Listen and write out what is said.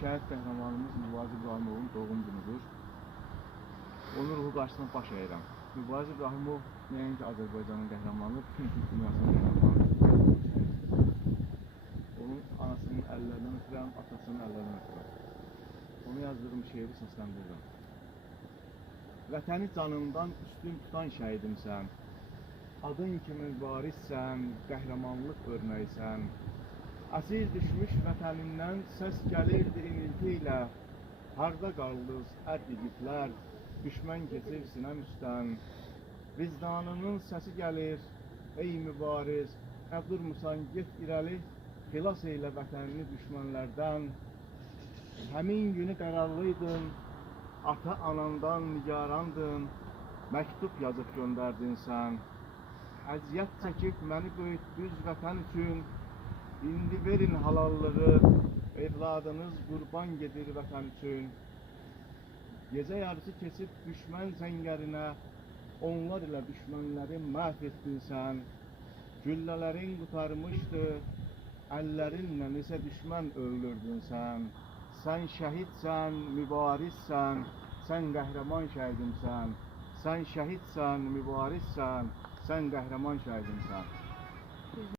şəhid qəhrəmanımız Mübariz İbrahimovun doğum günüdür. Onun ruhu qarşısına baş əyirəm. Mübariz İbrahimov nəinki Azərbaycanın qəhrəmanı, bütün dünyasının qəhrəmanıdır. Onun anasının əllərindən öpürəm, atasının əllərindən öpürəm. Onu yazdığım şeiri səsləndirirəm. Vətəni canından üstün tutan şəhidimsən. Adın kimi mübarizsən, qəhrəmanlıq örnəksən. Əsir düşmüş vətənindən səs gəlirdi inilti ilə. Harda qaldınız ər igidlər, düşmən keçir sinəm üstdən. Vicdanının səsi gəlir, ey mübariz, nə durmusan get irəli, xilas eylə vətənini düşmənlərdən. Həmin günü qərarlıydın, ata anandan nigarandın, məktub yazıb göndərdin sən. Əziyyət çəkib məni böyütdünüz vətən üçün, indi verin halallığı, evladınız qurban gedir vətən üçün. Gecə yarısı keçib düşmən səngərinə, onlar ilə düşmənləri məhv etdin sən. Güllələrin qutarmışdı, əllərinlə neçə düşmən öldürdün sən. Sən şəhidsən, mübarizsən, sən qəhrəman şəhidimsən. Sən şəhidsən, mübarizsən, sən qəhrəman şəhidimsən.